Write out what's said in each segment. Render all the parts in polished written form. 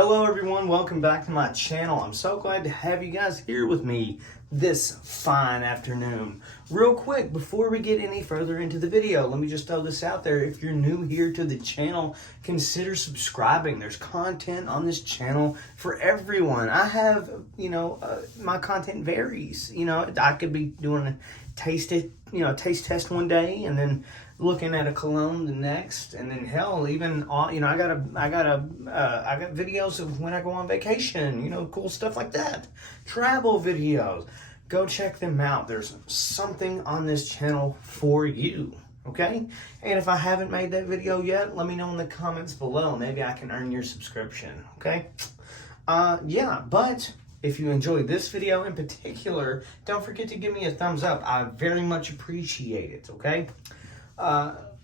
Hello everyone, welcome back to my channel. I'm so glad to have you guys here with me this fine afternoon. Real quick, before we get any further into the video, let me just throw this out there. If you're new here to the channel, consider subscribing. There's content on this channel for everyone. I have, my content varies. I could be doing a taste test one day and then looking at a cologne the next, and then hell, even I got videos of when I go on vacation, cool stuff like that, travel videos. Go check them out. There's something on this channel for you, okay? And if I haven't made that video yet, let me know in the comments below. Maybe I can earn your subscription, okay? But if you enjoyed this video in particular, don't forget to give me a thumbs up. I very much appreciate it, okay?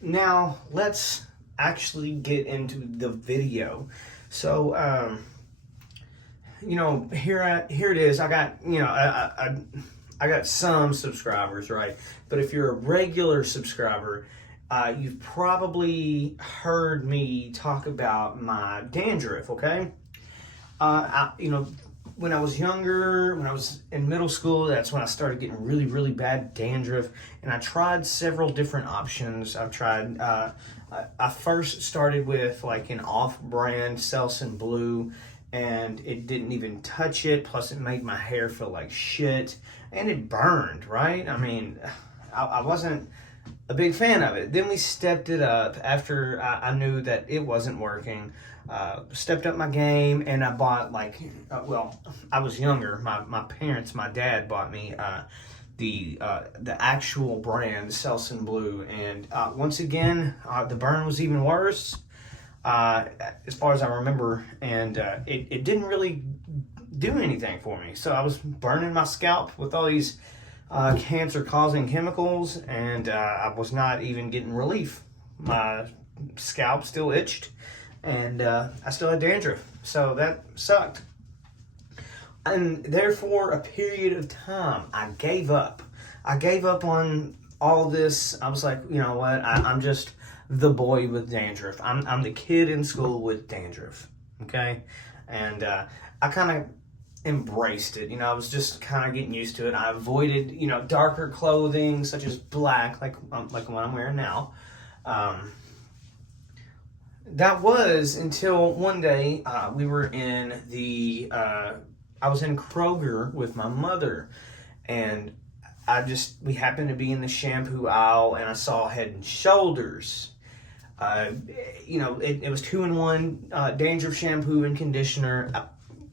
Now let's actually get into the video. So, here it is. I got, I got some subscribers, right? But if you're a regular subscriber, you've probably heard me talk about my dandruff, okay? When I was younger, when I was in middle school, that's when I started getting really, really bad dandruff. And I tried several different options. I've tried, I first started with like an off-brand Selsun Blue, and it didn't even touch it. Plus it made my hair feel like shit, and it burned, right? I mean, I wasn't a big fan of it. Then we stepped it up after I knew that it wasn't working. Stepped up my game, and I bought I was younger. My dad bought me the actual brand Selsun Blue, and once again the burn was even worse as far as I remember, and it didn't really do anything for me. So I was burning my scalp with all these cancer-causing chemicals, and I was not even getting relief. My scalp still itched, and I still had dandruff, so that sucked. And therefore, a period of time, I gave up. I gave up on all this. I was like, you know what? I'm just the boy with dandruff. I'm the kid in school with dandruff, okay? And I kind of embraced it. I was just kind of getting used to it. I avoided, darker clothing such as black, like what I'm wearing now. That was until one day we were in I was in Kroger with my mother, and we happened to be in the shampoo aisle, and I saw Head and Shoulders. It was 2-in-1 dandruff shampoo and conditioner.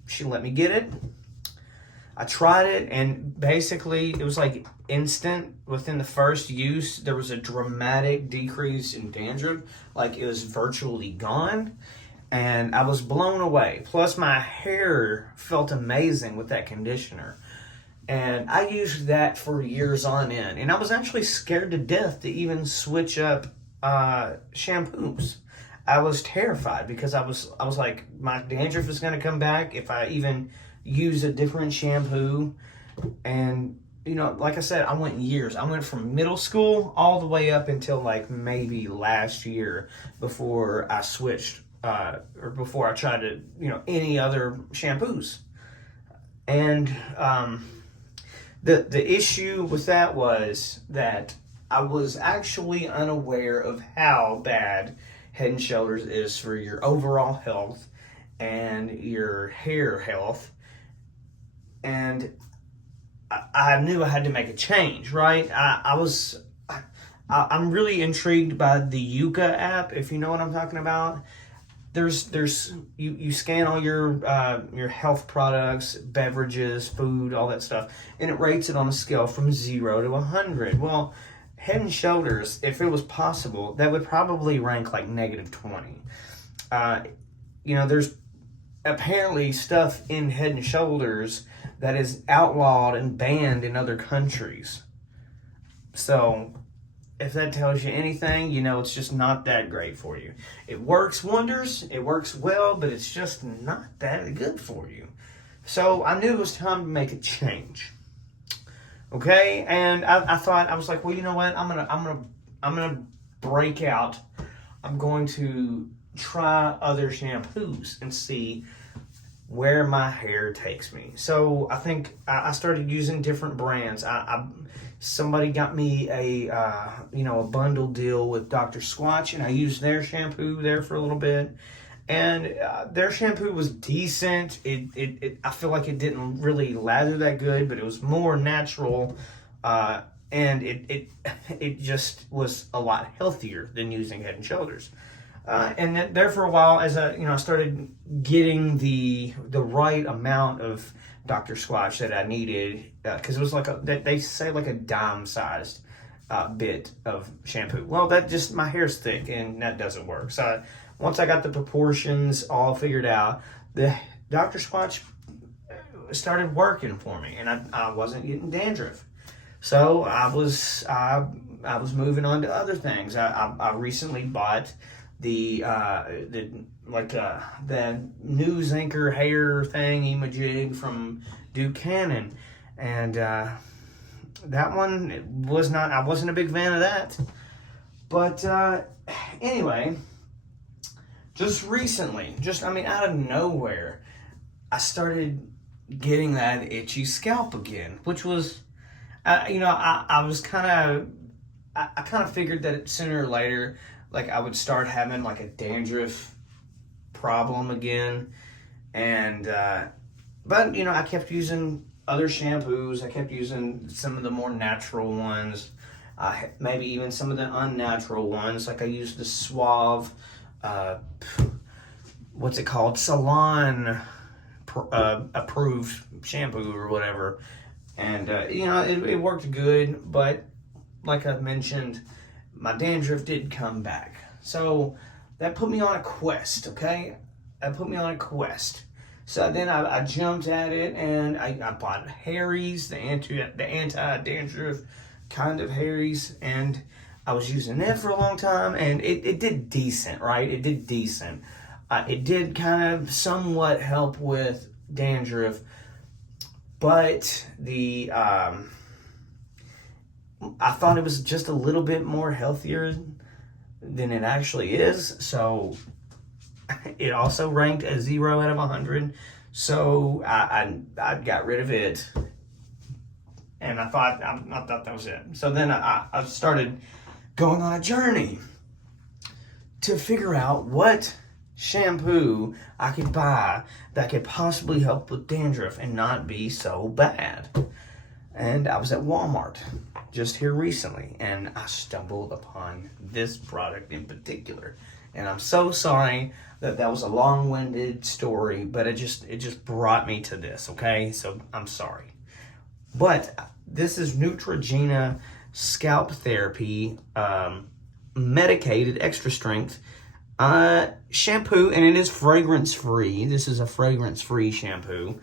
She let me get it. I tried it, and basically it was like instant. Within the first use, there was a dramatic decrease in dandruff. Like, it was virtually gone, and I was blown away. Plus, my hair felt amazing with that conditioner, and I used that for years on end. And I was actually scared to death to even switch up shampoos. I was terrified because I was like, my dandruff is going to come back if I even use a different shampoo. And like I said, I went years. I went from middle school all the way up until like maybe last year before I switched or before I tried to any other shampoos. And the issue with that was that I was actually unaware of how bad Head and Shoulders is for your overall health and your hair health. And I knew I had to make a change, right? I'm really intrigued by the Yuka app, if you know what I'm talking about. You scan all your health products, beverages, food, all that stuff, and it rates it on a scale from 0 to 100. Well, Head and Shoulders, if it was possible, that would probably rank like -20. There's apparently stuff in Head and Shoulders that is outlawed and banned in other countries. So if that tells you anything, it's just not that great for you. It works wonders, it works well, but it's just not that good for you. So I knew it was time to make a change. Okay, and I thought, I was like, well, you know what? I'm gonna break out. I'm going to try other shampoos and see where my hair takes me. So I think I started using different brands. Somebody got me a a bundle deal with Dr. Squatch, and I used their shampoo there for a little bit. And their shampoo was decent. I feel like it didn't really lather that good, but it was more natural, and it just was a lot healthier than using Head and Shoulders. And there for a while, as I started getting the right amount of Dr. Squatch that I needed, because it was they say like a dime sized bit of shampoo. Well, my hair's thick and that doesn't work. So once I got the proportions all figured out, the Dr. Squatch started working for me, and I wasn't getting dandruff. So I was moving on to other things. I recently bought the news anchor hair thing, Emajig from Buchanan, and that one I wasn't a big fan of that. But anyway, just recently, out of nowhere, I started getting that itchy scalp again, which was, I was kind of figured that sooner or later, like, I would start having like a dandruff problem again. And but I kept using other shampoos. I kept using some of the more natural ones, maybe even some of the unnatural ones. Like I used the Suave, what's it called, salon approved shampoo or whatever. And it worked good, but like I mentioned, my dandruff did come back. So that put me on a quest, okay? That put me on a quest. So then I jumped at it, and I bought Harry's, the anti-dandruff kind of Harry's, and I was using it for a long time, and it did decent, right? It did decent. It did kind of somewhat help with dandruff, but I thought it was just a little bit more healthier than it actually is. So it also ranked a 0 out of 100. So I got rid of it, and I thought that was it. So then I started going on a journey to figure out what shampoo I could buy that could possibly help with dandruff and not be so bad. And I was at Walmart just here recently, and I stumbled upon this product in particular. And I'm so sorry that was a long-winded story, but it just brought me to this, okay? So I'm sorry. But this is Neutrogena Scalp Therapy medicated extra strength shampoo, and it is fragrance-free. This is a fragrance-free shampoo.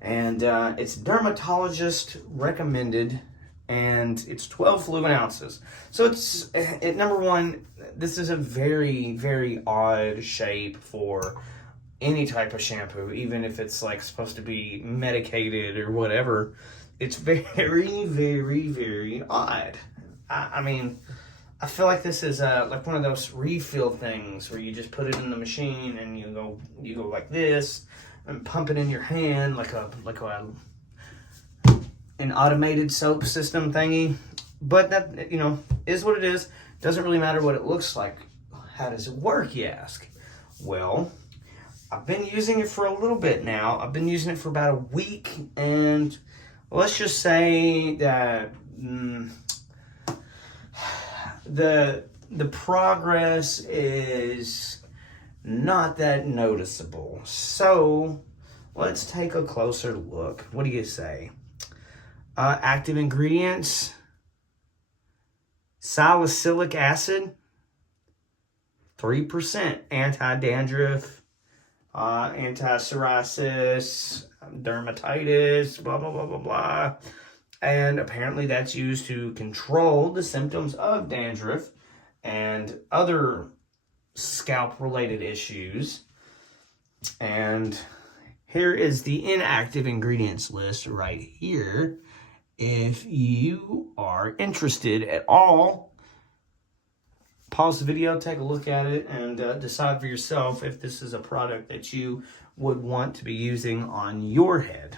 And it's dermatologist recommended, and it's 12 fluid ounces. So it's, number one, this is a very, very odd shape for any type of shampoo, even if it's like supposed to be medicated or whatever. It's very, very, very odd. I mean, I feel like this is like one of those refill things where you just put it in the machine and you go like this and pump it in your hand like an automated soap system thingy. But that, is what it is. Doesn't really matter what it looks like. How does it work, you ask? Well, I've been using it for a little bit now. I've been using it for about a week, and let's just say that the progress is not that noticeable. So let's take a closer look. What do you say? Active ingredients: salicylic acid, 3%, anti-dandruff, anti-psoriasis, dermatitis, blah, blah, blah, blah, blah. And apparently that's used to control the symptoms of dandruff and other scalp-related issues. And here is the inactive ingredients list right here. If you are interested at all, pause the video, take a look at it, and decide for yourself if this is a product that you would want to be using on your head.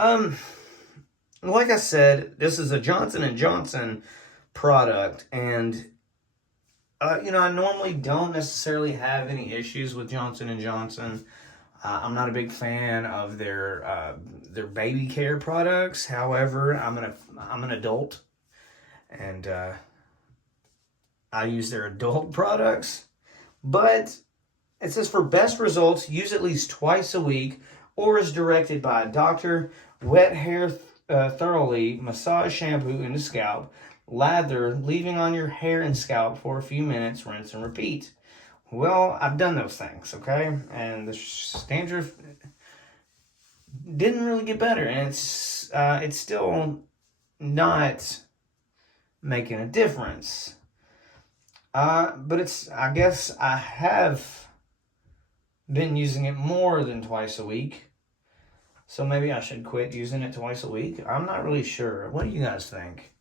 Like I said, this is a Johnson & Johnson product, and you know, I normally don't necessarily have any issues with Johnson & Johnson. I'm not a big fan of their baby care products. However, I'm an adult, and I use their adult products. But it says for best results, use at least twice a week, or as directed by a doctor. Wet hair thoroughly, massage shampoo into scalp, lather, leaving on your hair and scalp for a few minutes, rinse and repeat. Well, I've done those things, okay? And the dandruff didn't really get better, and it's still not making a difference. But I guess I have been using it more than twice a week. So maybe I should quit using it twice a week. I'm not really sure. What do you guys think?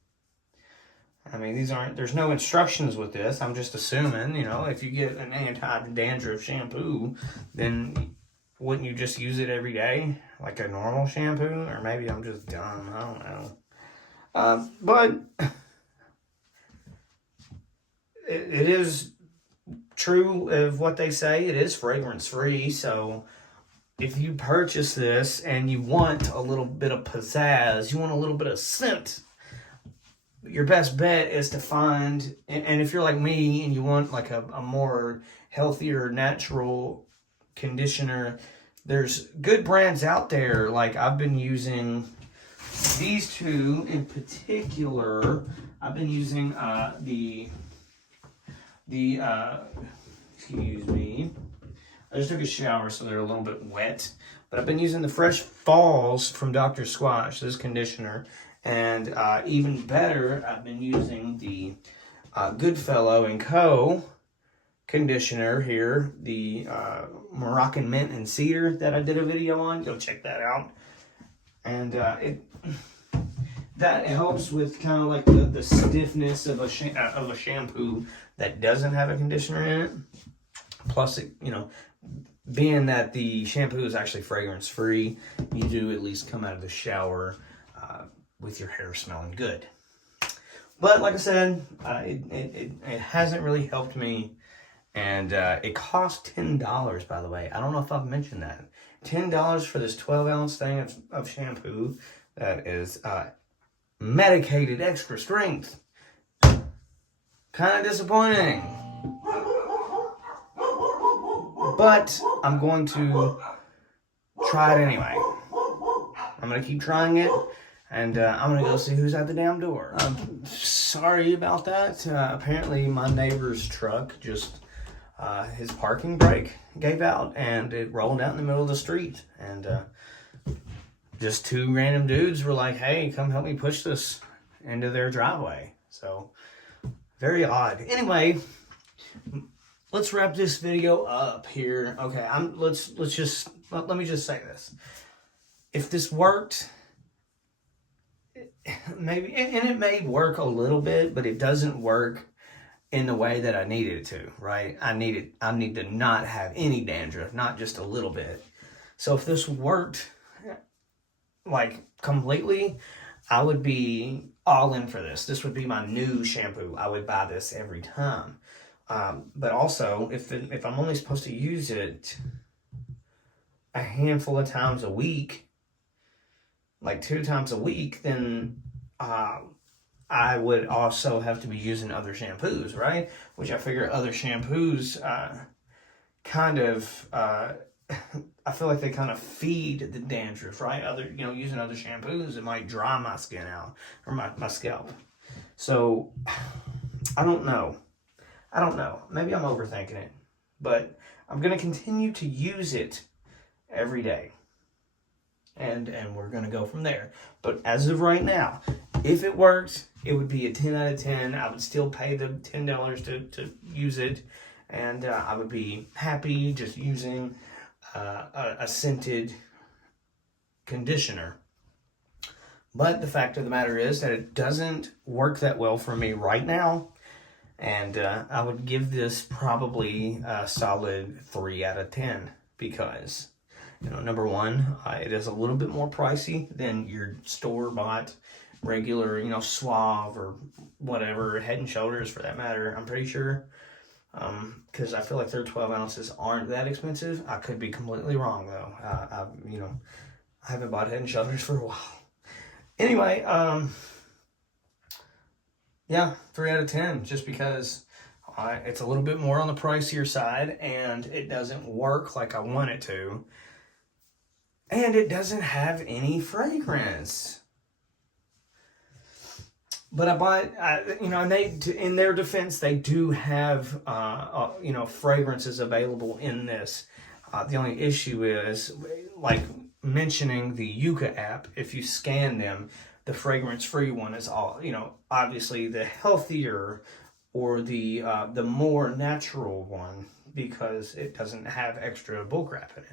I mean, there's no instructions with this. I'm just assuming, you know, if you get an anti-dandruff shampoo, then wouldn't you just use it every day? Like a normal shampoo? Or maybe I'm just dumb. I don't know. But it is true of what they say. It is fragrance-free, so if you purchase this and you want a little bit of pizzazz, you want a little bit of scent, your best bet is to find, and if you're like me and you want like a more healthier, natural conditioner, there's good brands out there. Like I've been using these two in particular. I've been using excuse me. I just took a shower, so they're a little bit wet. But I've been using the Fresh Falls from Dr. Squatch, this conditioner. And even better, I've been using the Goodfellow & Co. conditioner here. The Moroccan Mint and Cedar that I did a video on. Go check that out. And that helps with kind of like the stiffness of a shampoo that doesn't have a conditioner in it. Plus, it, you know, being that the shampoo is actually fragrance-free, you do at least come out of the shower with your hair smelling good. But like I said, it hasn't really helped me, and it cost $10, by the way. I don't know if I've mentioned that. $10 for this 12-ounce thing of shampoo that is medicated extra strength. Kind of disappointing. But I'm going to try it anyway. I'm going to keep trying it, and I'm going to go see who's at the damn door. I'm sorry about that. Apparently my neighbor's truck just, his parking brake gave out, and it rolled out in the middle of the street. And just two random dudes were like, hey, come help me push this into their driveway. So, very odd. Anyway, let's wrap this video up here. Okay, let me just say this. If this worked, maybe, and it may work a little bit, but it doesn't work in the way that I needed it to, right? I need to not have any dandruff, not just a little bit. So if this worked like completely, I would be all in for this. This would be my new shampoo. I would buy this every time. But also, if I'm only supposed to use it a handful of times a week, like 2 times a week, then I would also have to be using other shampoos, right? Which I figure other shampoos I feel like they kind of feed the dandruff, right? Using other shampoos, it might dry my skin out, or my scalp. So, I don't know. Maybe I'm overthinking it. But I'm going to continue to use it every day. And we're going to go from there. But as of right now, if it worked, it would be a 10 out of 10. I would still pay the $10 to use it. And I would be happy just using a scented conditioner. But the fact of the matter is that it doesn't work that well for me right now. And I would give this probably a solid 3 out of 10 because, you know, number one, it is a little bit more pricey than your store-bought regular, you know, Suave or whatever, Head and Shoulders for that matter, I'm pretty sure. Because I feel like their 12 ounces aren't that expensive. I could be completely wrong though. You know, I haven't bought Head and Shoulders for a while. Anyway, yeah, 3 out of 10, just because it's a little bit more on the pricier side and it doesn't work like I want it to. And it doesn't have any fragrance. But I bought, you know, and in their defense, they do have, you know, fragrances available in this. The only issue is, like mentioning the Yucca app, if you scan them, the fragrance-free one is all, you know, obviously the healthier or the more natural one because it doesn't have extra bullcrap in it.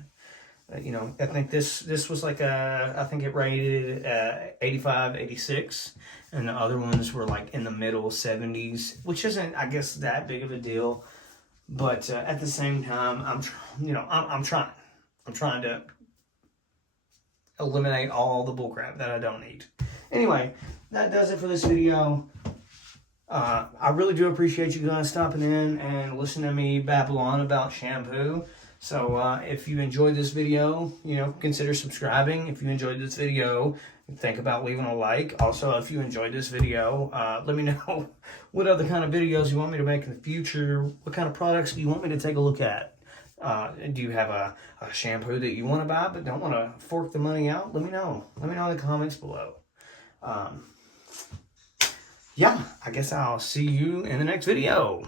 You know, I think this was like I think it rated 85, 86, and the other ones were like in the middle 70s, which isn't, I guess, that big of a deal. But at the same time, I'm trying to eliminate all the bullcrap that I don't need. Anyway, that does it for this video. I really do appreciate you guys stopping in and listening to me babble on about shampoo. So if you enjoyed this video, you know, consider subscribing. If you enjoyed this video, think about leaving a like. Also, if you enjoyed this video, let me know what other kind of videos you want me to make in the future. What kind of products do you want me to take a look at? Do you have a shampoo that you want to buy but don't want to fork the money out? Let me know. Let me know in the comments below. Yeah, I guess I'll see you in the next video.